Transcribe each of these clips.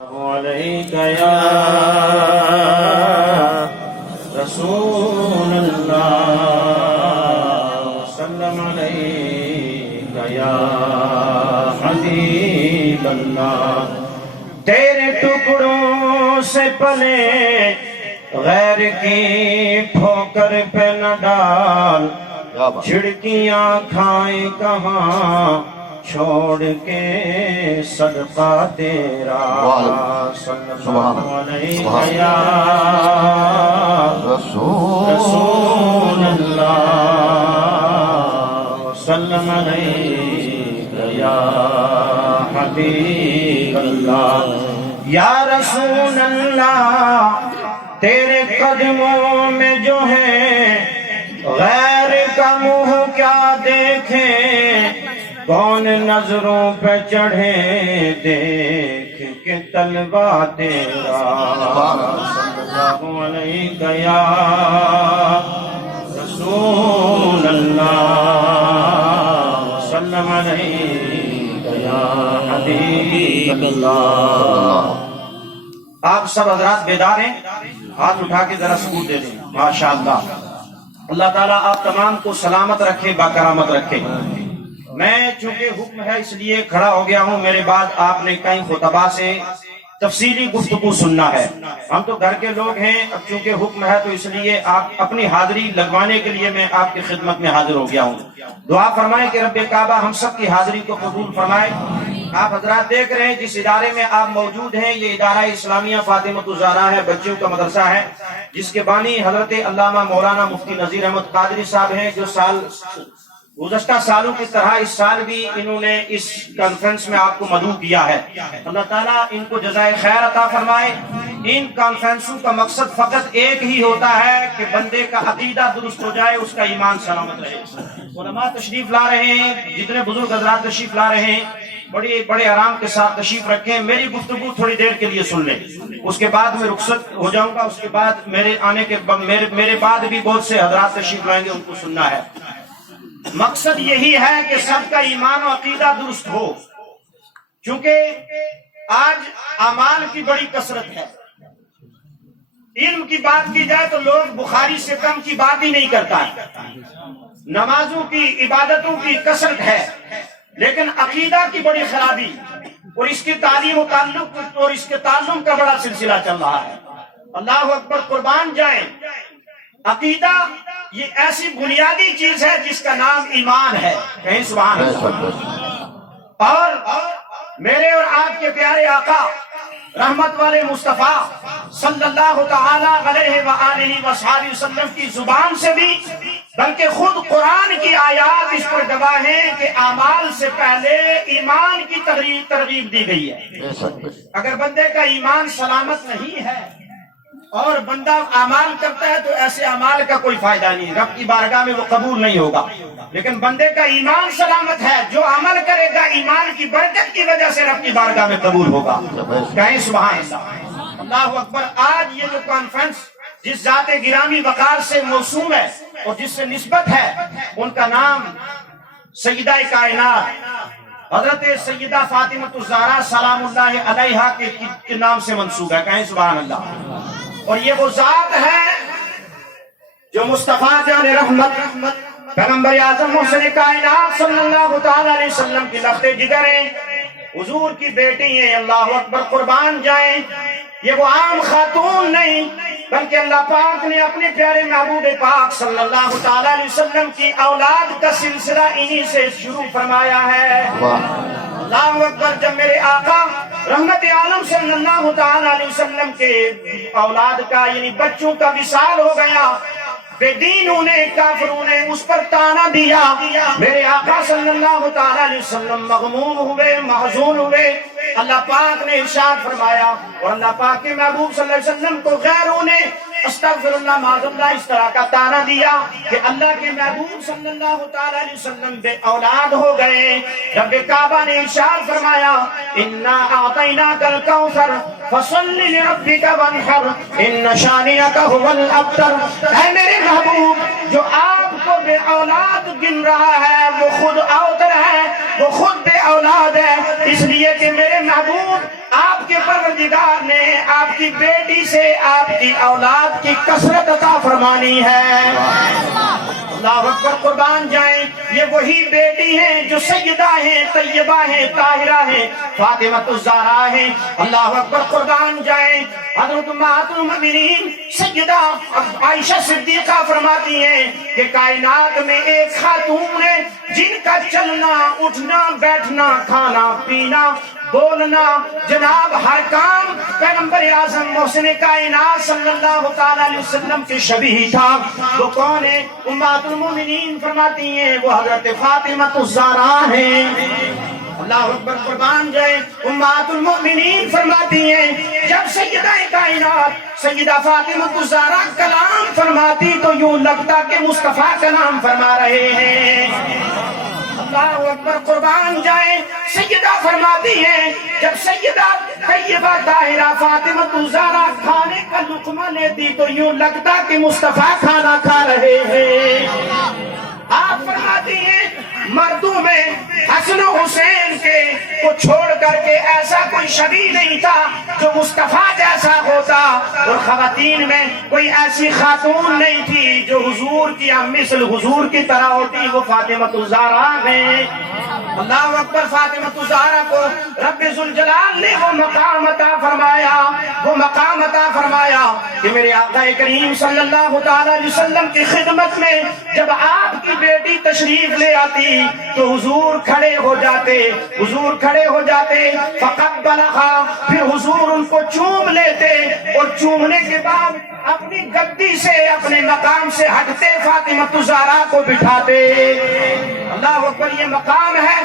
عليك يا رسول الله وسلم عليك يا حبيب الله تیرے ٹکڑوں سے پلے غیر کی ٹھوکر پہ نہ ڈال جھڑکیاں کھائیں کہاں چھوڑ کے صدقہ تیرا صلی اللہ علیہ یا رسول اللہ وسلم علیہ یا حبیب اللہ یا رسول اللہ تیرے قدموں میں جو ہے غیر کا منہ کیا دیکھیں کون نظروں پہ چڑھے دیکھ کے طلبہ تیرا صلی اللہ علیہ یا رسول اللہ وسلم علیہ یا حبیب اللہ۔ آپ سب حضرات بیدار ہیں؟ ہاتھ اٹھا کے ذرا ثبوت دے دیں۔ ماشاءاللہ اللہ تعالیٰ آپ تمام کو سلامت رکھے، باکرامت رکھے۔ میں چونکہ حکم ہے اس لیے کھڑا ہو گیا ہوں، میرے بعد آپ نے کئی خطبہ سے تفصیلی گفتگو سننا ہے۔ ہم تو گھر کے لوگ ہیں، اب چونکہ حکم ہے تو اس لیے آپ اپنی حاضری لگوانے کے لیے میں آپ کی خدمت میں حاضر ہو گیا ہوں۔ دعا فرمائیں کہ رب کعبہ ہم سب کی حاضری کو قبول فرمائے۔ آپ حضرات دیکھ رہے ہیں جس ادارے میں آپ موجود ہیں یہ ادارہ اسلامیہ فاطمۃ الزہرا ہے، بچوں کا مدرسہ ہے، جس کے بانی حضرت علامہ مولانا مفتی نذیر احمد قادری صاحب ہیں، جو گزشتہ سالوں کی طرح اس سال بھی انہوں نے اس کانفرنس میں آپ کو مدعو کیا ہے۔ اللہ تعالیٰ ان کو جزائے خیر عطا فرمائے۔ ان کانفرنسوں کا مقصد فقط ایک ہی ہوتا ہے کہ بندے کا عقیدہ درست ہو جائے، اس کا ایمان سلامت رہے۔ علماء تشریف لا رہے ہیں، جتنے بزرگ حضرات تشریف لا رہے ہیں بڑے آرام کے ساتھ تشریف رکھیں۔ میری گفتگو تھوڑی دیر کے لیے سن لیں، اس کے بعد میں رخصت ہو جاؤں گا۔ اس کے بعد میرے بعد بھی بہت سے حضرات تشریف لائیں گے، ان کو سننا ہے۔ مقصد یہی ہے کہ سب کا ایمان و عقیدہ درست ہو، کیونکہ آج اعمال کی بڑی کثرت ہے۔ علم کی بات کی جائے تو لوگ بخاری سے کم کی بات ہی نہیں کرتا ہے، نمازوں کی عبادتوں کی کثرت ہے، لیکن عقیدہ کی بڑی خرابی اور اس کی تعلیم و تعلق اور اس کے تعلم کا بڑا سلسلہ چل رہا ہے۔ اللہ اکبر، قربان جائیں۔ عقیدہ یہ ایسی بنیادی چیز ہے جس کا نام ایمان ہے، کہیں سبحان اللہ۔ اور میرے اور آپ کے پیارے آقا رحمت والے مصطفیٰ صلی اللہ تعالی علیہ وآلہ وصحبہ وسلم کی زبان سے بھی بلکہ خود قرآن کی آیات اس پر گواہ ہیں کہ اعمال سے پہلے ایمان کی ترغیب دی گئی ہے۔ اگر بندے کا ایمان سلامت نہیں ہے اور بندہ اعمال کرتا ہے تو ایسے اعمال کا کوئی فائدہ نہیں، رب کی بارگاہ میں وہ قبول نہیں ہوگا۔ لیکن بندے کا ایمان سلامت ہے، جو عمل کرے گا ایمان کی برکت کی وجہ سے رب کی بارگاہ میں قبول ہوگا، کہیں سبحان اللہ۔ اللہ اکبر۔ آج یہ جو کانفرنس جس ذات گرامی وقار سے موسوم ہے اور جس سے نسبت ہے، ان کا نام سیدہ کائنات حضرت سیدہ فاطمۃ الزہرا سلام اللہ علیہا کے نام سے منسوب ہے، کہیں سبحان اللہ۔ اور یہ وہ ذات ہے جو مصطفیٰ جان رحمت پیغمبر اعظم محسن کائنات صلی اللہ تعالی علیہ وسلم کی لخت جگر ہیں، حضور کی بیٹی ہیں۔ اللہ اکبر، قربان جائیں۔ یہ وہ عام خاتون نہیں بلکہ اللہ پاک نے اپنے پیارے محبوب پاک صلی اللہ تعالی علیہ وسلم کی اولاد کا سلسلہ انہی سے شروع فرمایا ہے۔ اللہ اکبر۔ جب میرے آقا رحمت عالم صلی اللہ تعالی علیہ وسلم کے اولاد کا یعنی بچوں کا وصال ہو گیا، بے دینوں نے کافروں نے اس پر تانا دیا، میرے آقا صلی اللہ تعالی علیہ وسلم مغموم ہوئے، محزون ہوئے۔ اللہ پاک نے ارشاد فرمایا اور اللہ پاک کے محبوب صلی اللہ علیہ وسلم کو غیروں نے استغفر اللہ معاذ اللہ اس طرح کا تانا دیا کہ اللہ کے محبوب صلی اللہ تعالی علیہ وسلم بے اولاد ہو گئے۔ رب کعبہ نے ارشاد فرمایا انا اعطیناک الکوثر فصل لربک وانحر ان شانئک هو الابتر۔ اے میرے محبوب، جو آپ کو بے اولاد گن رہا ہے، وہ خود اوتر ہے، وہ خود بے اولاد ہے، اس لیے کہ میرے محبوب آپ کے پروردگار نے آپ کی بیٹی سے آپ کی اولاد کی کثرت عطا فرمانی ہے۔ اللہ اکبر، قربان جائیں، یہ وہی بیٹی ہیں جو سیدہ ہیں، طیبہ ہیں، طاہرہ ہیں، فاطمہ الزہرا ہیں۔ اللہ اکبر، قربان جائیں، حضرت امہات المؤمنین سیدہ عائشہ صدیقہ فرماتی ہیں کہ کائنات میں ایک خاتون ہے جن کا چلنا، اٹھنا، بیٹھنا، کھانا، پینا، بولنا، جناب ہر کام پیغمبر اعظم محسن کائنات صلی اللہ تعالی علیہ وسلم کے شبیہ تھا۔ وہ کون ہے؟ امہات المؤمنین فرماتی ہیں وہ حضرت فاطمہ الزہرا ہیں۔ اللہ اکبر، قربان جائیں، امہات المؤمنین فرماتی ہیں جب سیدہ کائنات سیدہ فاطمہ الزہرا کلام فرماتی تو یوں لگتا کہ مصطفیٰ کلام فرما رہے ہیں۔ اللہ اکبر، قربان جائیں، سیدہ فرماتی ہیں جب سیدہ طیبہ طاہرہ فاطمہ الزہرا کھانے کا لقمہ لیتی تو یوں لگتا کہ مصطفیٰ کھانا کھا رہے ہیں۔ آپ فرماتی ہیں مردوں میں حسن و حسین کے کو چھوڑ کر کے ایسا کوئی شبیہ نہیں تھا جو مصطفیٰ جیسا ہوتا، اور خواتین میں کوئی ایسی خاتون نہیں تھی جو حضور کی مثل حضور کی طرح ہوتی، وہ فاطمہ الزہرا ہیں۔ اللہ اکبر، فاطمہ الزہرا کو رب ذوالجلال نے وہ مقام عطا فرمایا، وہ مقام عطا فرمایا کہ میرے آقا کریم صلی اللہ تعالی علیہ وسلم کی خدمت میں جب آپ کی بیٹی تشریف لے آتی تو حضور کھڑے ہو جاتے، حضور کھڑے ہو جاتے، فقبلھا، پھر حضور ان کو چوم لیتے، اور چومنے کے بعد اپنی گدی سے، اپنے مقام سے ہٹتے فاطمہ الزہرا کو بٹھاتے۔ اللہ اکبر، یہ مقام ہے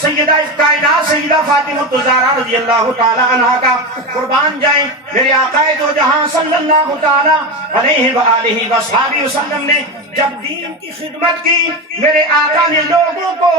سیدہ کائنات سیدہ فاطمہ الزہرا رضی اللہ تعالی عنہا کا۔ قربان جائیں، میرے آقا دو جہاں صلی اللہ تعالی علیہ وآلہ وصحبہ وسلم نے جب دین کی خدمت کی، میرے آقا نے لوگوں کو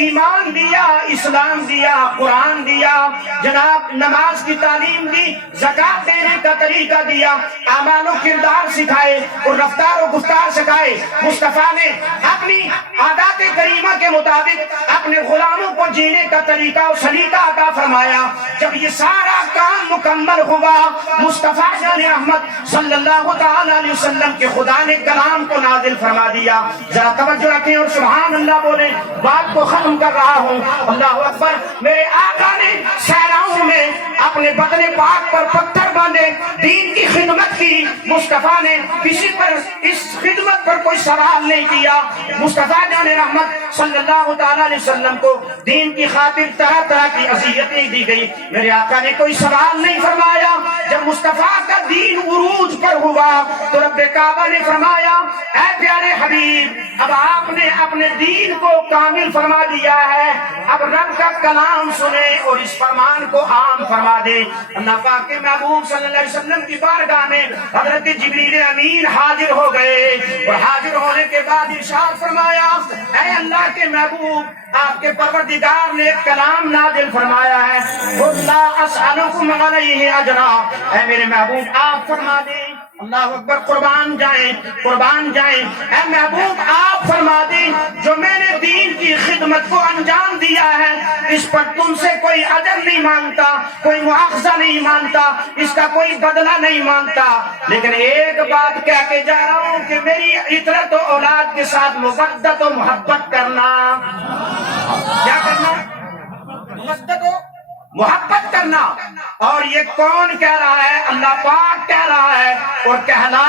ایمان دیا، اسلام دیا، قرآن دیا، جناب نماز کی تعلیم دی، زکات دینے کا طریقہ دیا، اعمال و کردار سکھائے اور رفتار و گفتار سکھائے۔ مصطفیٰ نے اپنی عادات کریمہ کے مطابق اپنے غلاموں کو جینے کا طریقہ اور سلیقہ عطا فرمایا۔ جب یہ سارا کام مکمل ہوا، مصطفیٰ جان احمد صلی اللہ تعالی علیہ وسلم کے خدا نے کلام کو نازل فرما دیا۔ ذرا توجہ رکھیں اور سبحان اللہ بولیں، بات کو ختم کر رہا ہوں۔ اللہ اکبر، میرے آقا نے صحراؤں میں اپنے بدن پاک پر پتھر باندھے دین کی خدمت کی۔ مصطفیٰ نے کسی پر اس خدمت پر کوئی سوال نہیں کیا۔ مصطفیٰ جان رحمت صلی اللہ تعالی علیہ وسلم کو دین کی خاطر طرح طرح کی اذیتیں دی گئی، میرے آقا نے کوئی سوال نہیں فرمایا۔ جب مصطفیٰ کا دین عروج پر ہوا تو رب کعبہ نے فرمایا، اے پیارے حبیب، اب آپ نے اپنے دین کو کامل فرما دیا ہے، اب رب کا کلام سنیں اور اس فرمان کو عام فرما دیں۔ اللہ پاک کے محبوب صلی اللہ علیہ وسلم کی بارگاہ میں حضرت جبریل امین حاضر ہو گئے، اور حاضر ہونے کے بعد ارشاد فرمایا، اے اللہ کے محبوب، آپ کے پروردگار نے ایک کلام نازل فرمایا ہے، قُلْ لَا أَسْأَلُكُمْ عَلَيْهِ أَجْرًا، اے میرے محبوب آپ فرما دیں۔ اللہ اکبر، قربان جائیں، قربان جائیں، اے محبوب آپ فرما دیں، جو میں نے دین کی خدمت کو انجام دیا ہے اس پر تم سے کوئی اجر نہیں مانگتا، کوئی مواخذہ نہیں مانگتا، اس کا کوئی بدلہ نہیں مانگتا، لیکن ایک بات کہہ کے جا رہا ہوں کہ میری اطرت و اولاد کے ساتھ مودت و محبت کرنا۔ کیا کرنا؟ مودت و محبت کرنا۔ اور یہ کون کہہ رہا ہے؟ اللہ پاک کہہ رہا ہے، اور کہلا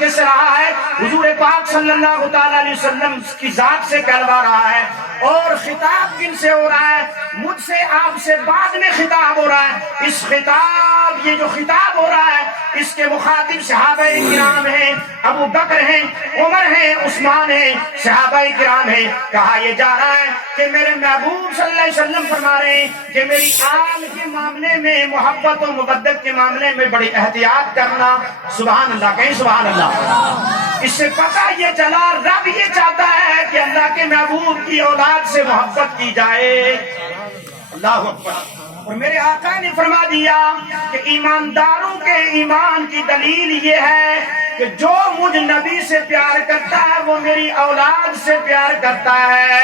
کس رہا ہے؟ حضور پاک صلی اللہ تعالی علیہ وسلم کی ذات سے کہلوا رہا ہے۔ اور خطاب کن سے ہو رہا ہے؟ مجھ سے، آپ سے بعد میں خطاب ہو رہا ہے۔ اس خطاب، یہ جو خطاب ہو رہا ہے، اس کے مخاطب صحابہ کرام ہیں، ابو بکر ہیں، عمر ہیں، عثمان ہیں، صحابہ کرام ہیں۔ کہا یہ جا رہا ہے کہ میرے محبوب صلی اللہ علیہ وسلم فرما رہے ہیں کہ میری آل کے معاملے میں، محبت و مودت کے معاملے میں بڑی احتیاط کرنا۔ سبحان اللہ، کہیں سبحان اللہ۔ اس سے پتہ یہ چلا رب یہ چاہتا ہے کہ اللہ کے محبوب کی اولاد سے محبت کی جائے۔ اللہ اکبر۔ اور میرے آقا نے فرما دیا کہ ایمانداروں کے ایمان کی دلیل یہ ہے کہ جو مجھ نبی سے پیار کرتا ہے وہ میری اولاد سے پیار کرتا ہے۔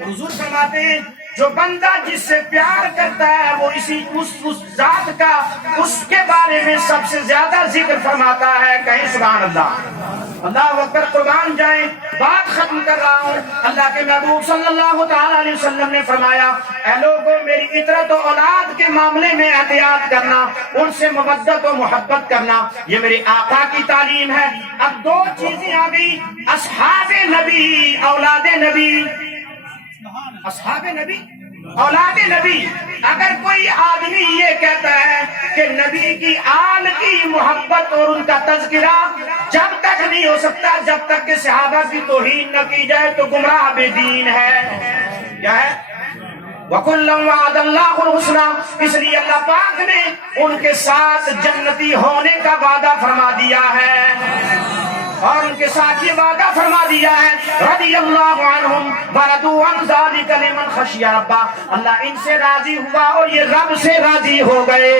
حضور فرماتے ہیں جو بندہ جس سے پیار کرتا ہے وہ اس ذات کا اس کے بارے میں سب سے زیادہ ذکر فرماتا ہے۔ کہیں سبحان اللہ۔ اللہ اکبر، قربان جائیں، بات ختم کر رہا ہوں۔ اللہ کے محبوب صلی اللہ تعالی علیہ وسلم نے فرمایا، اے لوگوں میری اطرت و اولاد کے معاملے میں احتیاط کرنا، ان سے مودت و محبت کرنا، یہ میرے آقا کی تعلیم ہے۔ اب دو چیزیں آ گئی، اصحاب نبی، اولاد نبی۔ اصحاب نبی، اولاد نبی۔ اگر کوئی آدمی یہ کہتا ہے کہ نبی کی آل کی محبت اور ان کا تذکرہ جب تک نہیں ہو سکتا جب تک کہ صحابہ کی توہین نہ کی جائے تو گمراہ بے دین ہے۔ کیا ہے؟ وَكُلًّا وَعَدَ اللَّهُ الْحُسْنَىٰ، اس لیے اللہ پاک نے ان کے ساتھ جنتی ہونے کا وعدہ فرما دیا ہے، اور ان کے ساتھ یہ وعدہ فرما دیا ہے، رضی اللہ عنہم وَرَضُوا عَنْ ذَلِكَ لِمَنْ خَشِیَ رَبَّهُ، اللہ ان سے راضی ہوا اور یہ رب سے راضی ہو گئے۔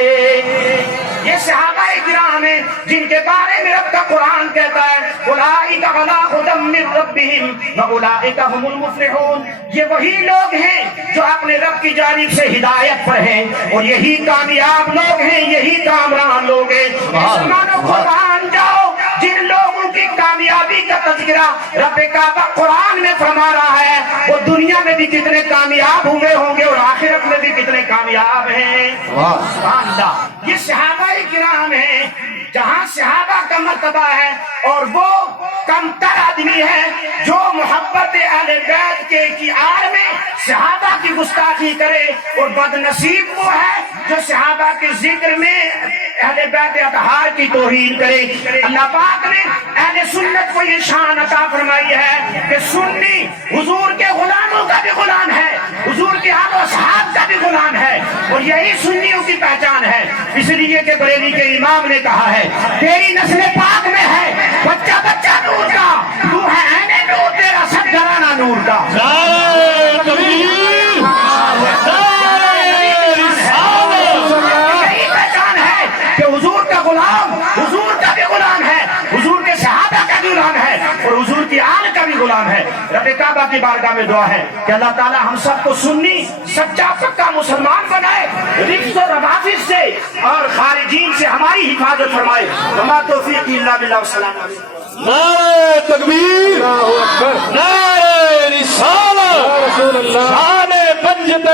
یہ صحابہ کرام ہیں جن کے بارے میں رب کا قرآن کہتا ہے اولئک علی ھدی من ربہم واولئک هم المفلحون، یہ وہی لوگ ہیں جو اپنے رب کی جانب سے ہدایت پر ہیں اور یہی کامیاب لوگ ہیں، یہی کامران لوگ ہیں۔ مسلمانوں قرآن جاؤ، جن لوگوں کی کامیابی کا تذکرہ رب کعبہ قرآن میں فرما رہا ہے وہ دنیا میں بھی کتنے کامیاب ہوئے ہوں گے اور آخرت میں بھی کتنے کامیاب ہیں۔ سبحان اللہ۔ یہ صحابہ کرام ہیں، جہاں صحابہ کا مرتبہ ہے اور وہ کم تر آدمی ہے جو محبت اہل بیت کے کی آڑ میں صحابہ کی گستاخی کرے، اور بد نصیب وہ ہے جو صحابہ کے ذکر میں اہل بیت اطہار کی توہین کرے۔ اللہ پاک نے اہل سنت کو یہ شان عطا فرمائی ہے کہ سنی حضور کے غلاموں کا بھی غلام ہے، حضور کے آل و اصحاب کا بھی غلام ہے، اور یہی سنیوں کی پہچان ہے۔ اس لیے کہ بریلی کے امام نے کہا ہے تیری نسل پاک میں ہے بچہ بچہ نور کا، تو ہے عین نور، تیرا سب گھرانہ نور کا۔ یہی پہچان ہے کہ حضور کا غلام حضور کا بھی غلام ہے، حضور کے صحابہ کا بھی غلام ہے اور حضور کی آل کا بھی غلام ہے۔ رب کعبہ کی بارگاہ میں دعا ہے کہ اللہ تعالی ہم سب کو سنی سچا پکا مسلمان بنائے، رجس و روافض سے اور خارجین سے ہماری حفاظت فرمائے۔ وما توفیق الا باللہ، والسلام علیکم۔ نعرہ تکبیر، نعرہ رسالت، شان بنجت